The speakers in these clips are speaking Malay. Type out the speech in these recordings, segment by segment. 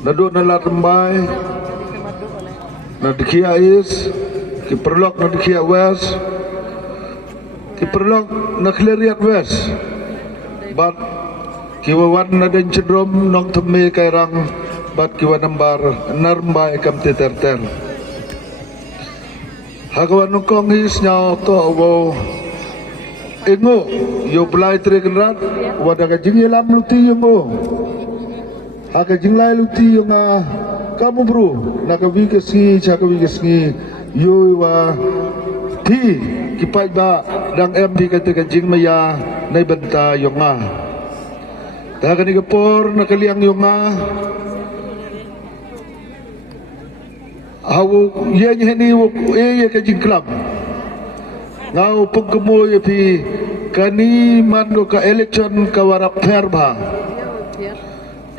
naduk na Latambay, na Dikia East, kiperlok na Dikia West, kiperlok na Kleriat West. Bat kiwawan na den cenderom nong teme kairang bat kiwan nambar Narambay kam terter. Hagawan nongkong his nyao to wo ingo yo belai tregenrat wadaga jingi lam luti yongo. Haga jinglai luti yonga kamu bro nakawi keski chakawi keski yo wa ti kipai ba dang em di kata jing maya nai benta yonga. Daga ni kapor nakaliang yonga. Awu ye ni wo ye ka jing club. Ngau pengkemo ye pi kani mando ka election ka warak perba.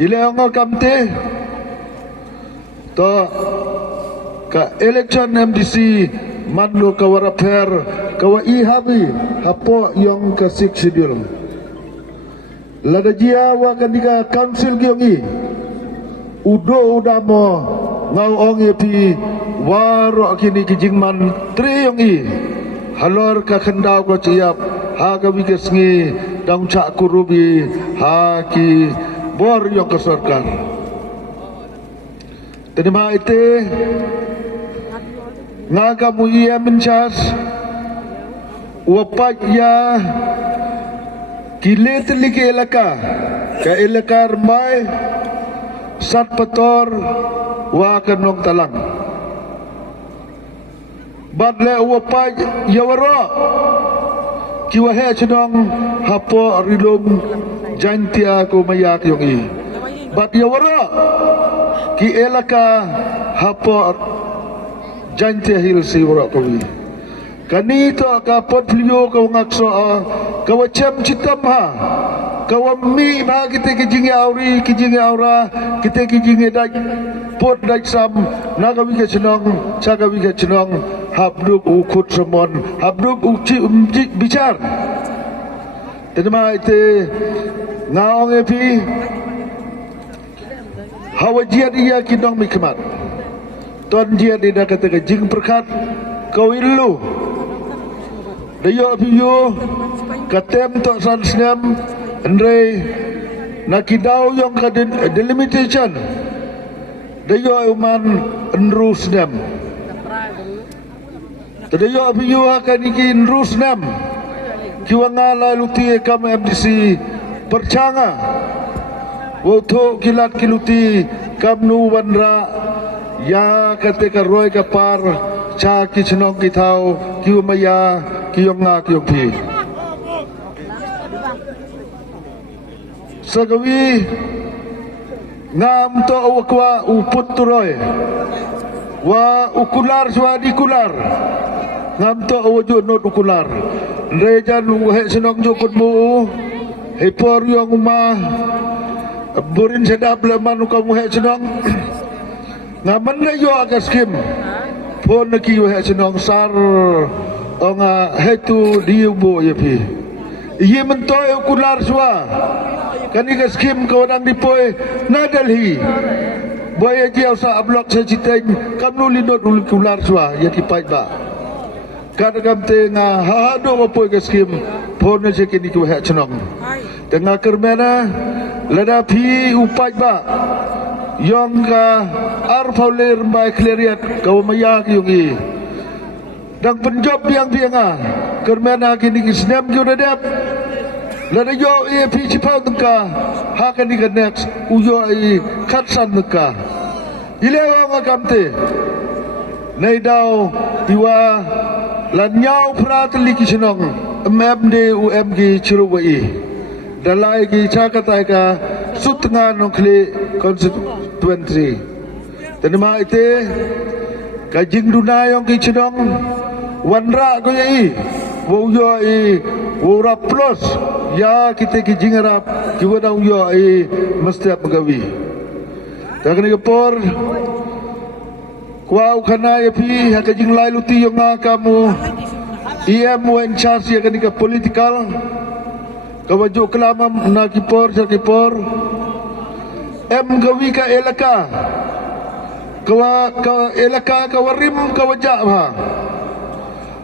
Ile nga kamte to ka election MDC mando ka warak per ka wa ihabi hapo yang ka 6 schedule. Lada jia wa kandika council giongi udo udamo ngau ong ye pi waro kini kijingman tri yongi halor ka kendau ko ciap ha ka wigesngi dang cak kurubi ha ki bor yo ke sarkar terima ite ngaga mu ia mencas wapak ya kile teliki elaka ka elaka Rambay sat petor wa kanong talang badle wapak yawara kiwahe chenong hapo rilum jantia ko mayak yongi bad yawara ki elaka hapo jantia hil si wara kowi kani to ka portfolio ko ngakso ka wacem citam ha ka wami ba kita kijingi auri kijingi aura kita kijingi daj pot daj sam nagawi ke chenong chagawi ke chenong habduk ukut semon habduk uci bicar terima ite ngaong epi hawajian iya kinong mikmat ton dia tidak kata jing perkat kau ilu dayo apiyo katem to san snem andre nakidau yang ka delimitation dayo uman enru snem dayo apiyo akan ikin enru snem kiwanga laluti kam MDC percanga woto kilat kiluti kamnu wanra ya ketika roy kapar cha ki chnong ki thau kiwmaya kiyonga kiyongpi sagawi ngam to wakwa uput turoy wa ukular swadi kular ngam to wujud not ukular rejan he senong jukut mu hepor yang umah burin sedap leman kamu he senong ngaman na yo agas kim pon ki yo he senong sar onga hetu diubo yepi iye mentoy ukular swa kani gas kim kawadang dipoy na Delhi boy jiau sa blok sa citeng kamnu lindot ukular swa ya kipai ba kadang tengah hado apa ke skim pon je kini ku hak cenong tengah kermena lada pi upai ba yang ka arfauler Rambay Kleriat kau mayak yungi dang penjob biang-bianga kermena kini kisnem ju dadap lada yo e pi cipau tengka hakan ni next uyo i katsan tengka ilewa ngakamte naidau iwa lanyau prateli kisenong MMD UMG Ciruwai dalai ki cakatai ka sutnga nongkli constituency terima ite kajing dunayong kisenong wanra ko yai wo yo i wo plus ya kita kijing rap kiwadang yo i mesti magawi takni por Kuau kana yapi hakajing lai luti yung kamu IM wen charge ya kanika political kawajo kelama na kipor sa kipor gawi ka elaka ka elaka ka warim ka wajak ha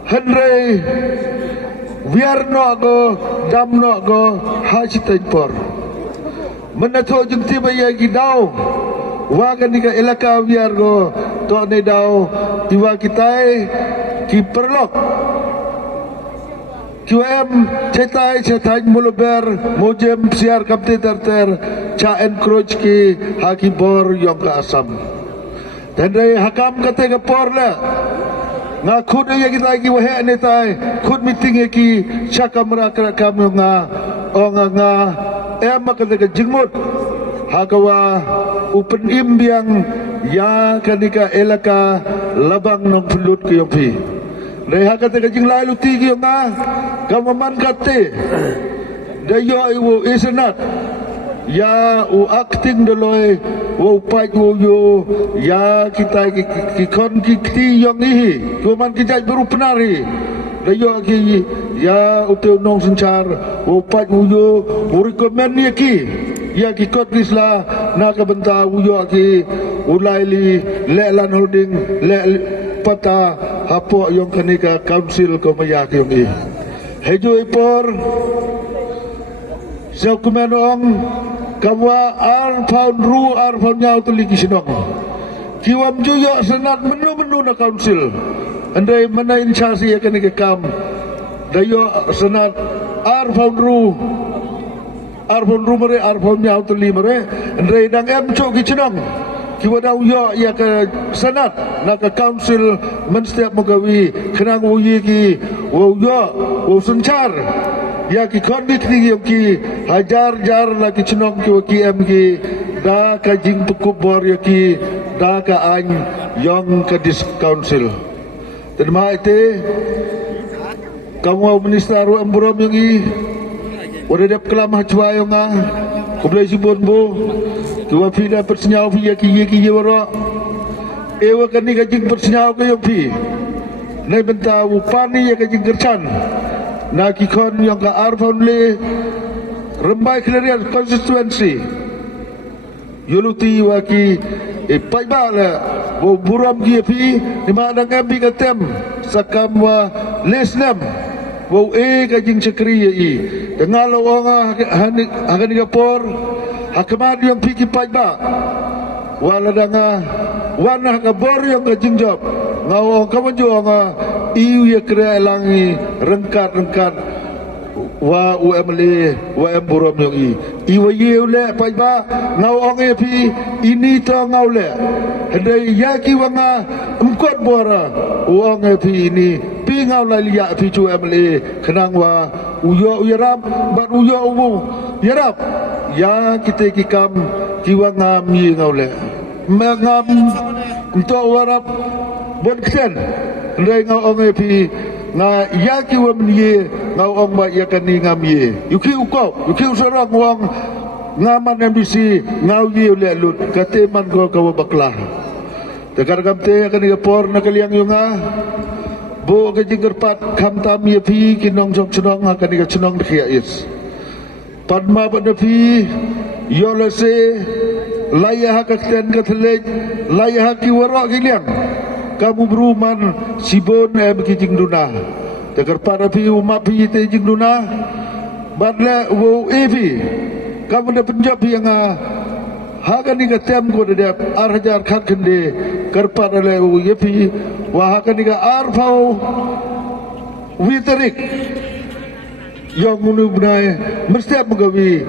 Henry Wiarno go damno go hajitain por menato jengti baya gidau wagan ni ka elaka wiar go to ne dau iwa kitai ki perlok QM cetai muluber mojem siar kapte terter cha encroach ki haki bor yong ka asam dan dari hakam kate ka por la nga khud ya kita ki wahe ne tai khud meeting ki cha kamera kra kam nga nga em ka ka jingmut hakawa upen imbiang ya kanika elaka labang nong pulut ki yopi Reha kata kajing lalu tinggi nga kamaman kate dayo iwo isenat ya u acting doloy wo pai wo yo ya kita ki kon ki yang ihi kuman kita baru penari dayo ki ya utu nong sencar wo pai wo yo recommend ni ki ya ki kot isla na ka benta wo yo ki ulaili lelan holding le pata hapo yung kanika council ko mayak yung hejo ipor sa kumenong kamwa arpaun nyaw tuliki sinong kiwam juyo senat menu na council andai mana insyasi ya kanika kam dayo senat arpaun nyaw tuli mere andai dang em cok kicinong kiwa daw yo ya ke senat na ke council men setiap magawi kenang uyi ki wo yo wo sencar ya ki kondik ni ki hajar jar la ki chnong ki em ki da ka jing pekup bor ya ki da ka an yong ke dis council dan ma ite kamu minister amburom yang i wada dap kelam hachwa yang ah kublai sibon bo Tuan Pi dah persenyau Pi ki wara. Ewa kan ni kajing persenyau ke yang Pi. Nai benta upani ya kajing kercan. Na ki kon yang ka arfon le rembai kelarian konstituensi. Yuluti wa ki pai ba la bo buram ki Pi ni ma dang ambi ka tem sakam wa lesnam. Wo kajing sekri ya i. Dengalo onga hagan ni por hakaman yang piki pajba wala danga wana ka bor yang ka jingjop ngaw ka manjo nga iu ya kre langi rengkat wa UMLE wa emburom yang iwa ye le pajba ngaw ong pi ini to ngaw le handai yaki wanga emkot bora ong pi ini pi ngaw la liya pi chu UMLE kenang wa uyo uyarap bat uyo ubu yarap ya kita kikam kiwa ngam yi ngaule mengam untuk warap bon ksen ndai ngau ong pi nga ya kiwa mnie ngau ong ba ya kan ni ngam yi yuki ukop yuki usarang wang ngaman ambisi ngau yi le lut kate man ko ka baklah tekar kamte akan por na kaliang yunga bo ka jinggerpat kam tam ye pi kinong jok chnong akan ka chnong khia is Padma Padapi Yolase Layah kakten kathelej Layah kiwarok giliang Kamu beruman Sibon bekijing duna Tegar Padapi umapi te jing duna Badla wo evi Kamu da penjab yang Hagan ni katem ko da arhajar khat kende Karpat ale wo yepi Wa hagan ni ka arfau Witerik yang menubnai mesti mengawi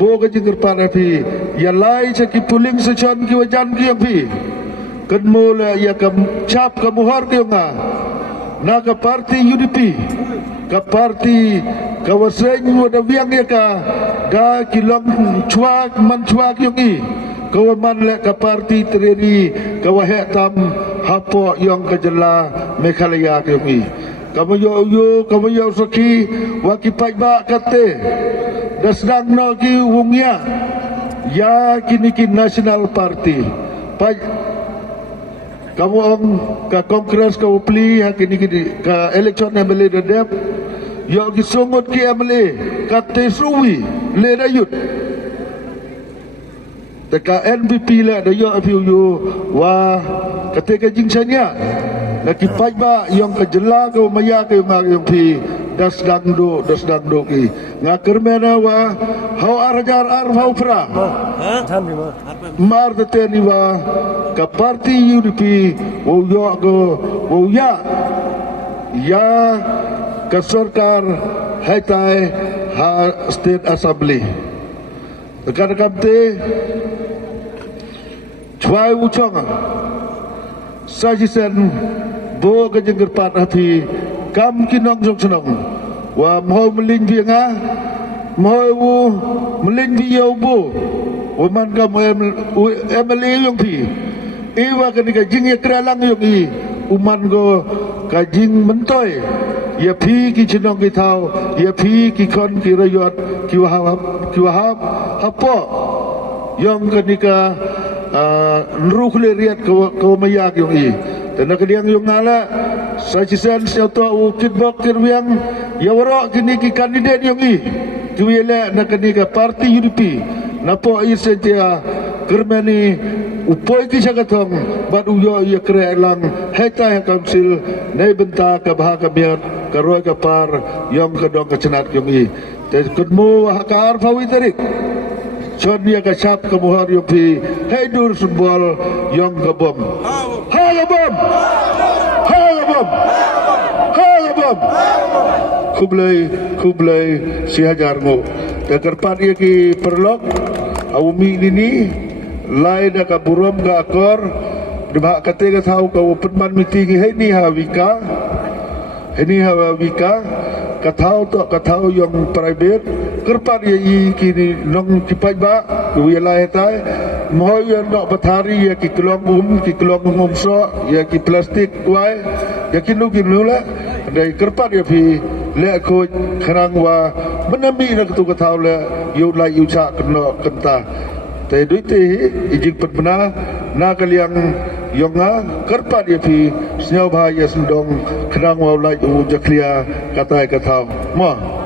boga jingger parapi ya lai caki puling secon ki wajan ki yang pi kan mula ya kam cap kamu har ki nga na ka parti UDP ka parti kawaseng wada biang ya ka ga kilong chuak man chuak yang i kawaman le ka parti treni kawahek tam hapo yang kejela Meghalaya yang i kamu yo saki waki pajba kate dasdang no ki wungya ya kini ki national party paj kamu ong ka kongres ka upli ha kini ki ka election MLA dedep yo ki sungut ki MLA kate suwi le dayut Teka NPP lah daya FUU wa ketika jingsanya lagi pajba yang kejela ke maya ke yang pi das dangdo ki ngakar mena wa hau arajar ar hau pra mar teteni wa ka parti UDP wo yo go wo ya ke sarkar haitai ha state assembly rekan-rekan te Cuai ucang sajisen bo ke jengger pat hati kam kinong jong senong wa mohon melin bianga mohon melin biau bo wa man kam emeli yong pi iwa ke nika jing ya kralang yong i uman go ka jing mentoy ya pi ki senong ki tau ya pi ki kon ki rayot ki wahab hapo yong ke nika nrukle riat ke mayak yung i tanda kediang yung ngala sa cisen siya to ukit bok kirwiang yawaro kini ki kandidat yung i kiwile na kini ka parti UDP na po i sentia kermani upoy ki siya katong bat uyo iya kre lang heta yang kaunsil na ibenta ka bahaka miyan karoy ka par yung kadong kacenat yung i kudmo haka arfawi tarik Sonia kasap kemuhar yung pi Heidur sumbol yung gabom Hagabom Kublai si hajar mo Dekarpan iya ki perlok Awumi nini Lai na kaburom ga akor Dibahak kate katau kawapunman mitingi Heni hawika Katau yang private kerpan ye kini nong kipai ba wi lai tai mo ye nok bathari ye ki kelong so ye ki plastik wai ye kinu la dai kerpan ye phi le ko kharang wa menami na tu katau le yu lai yu cha kno kenta te dui te ijik patbana na kaliang yonga kerpan ye phi snyo bha ye sundong kharang wa lai u jaklia katai katau mo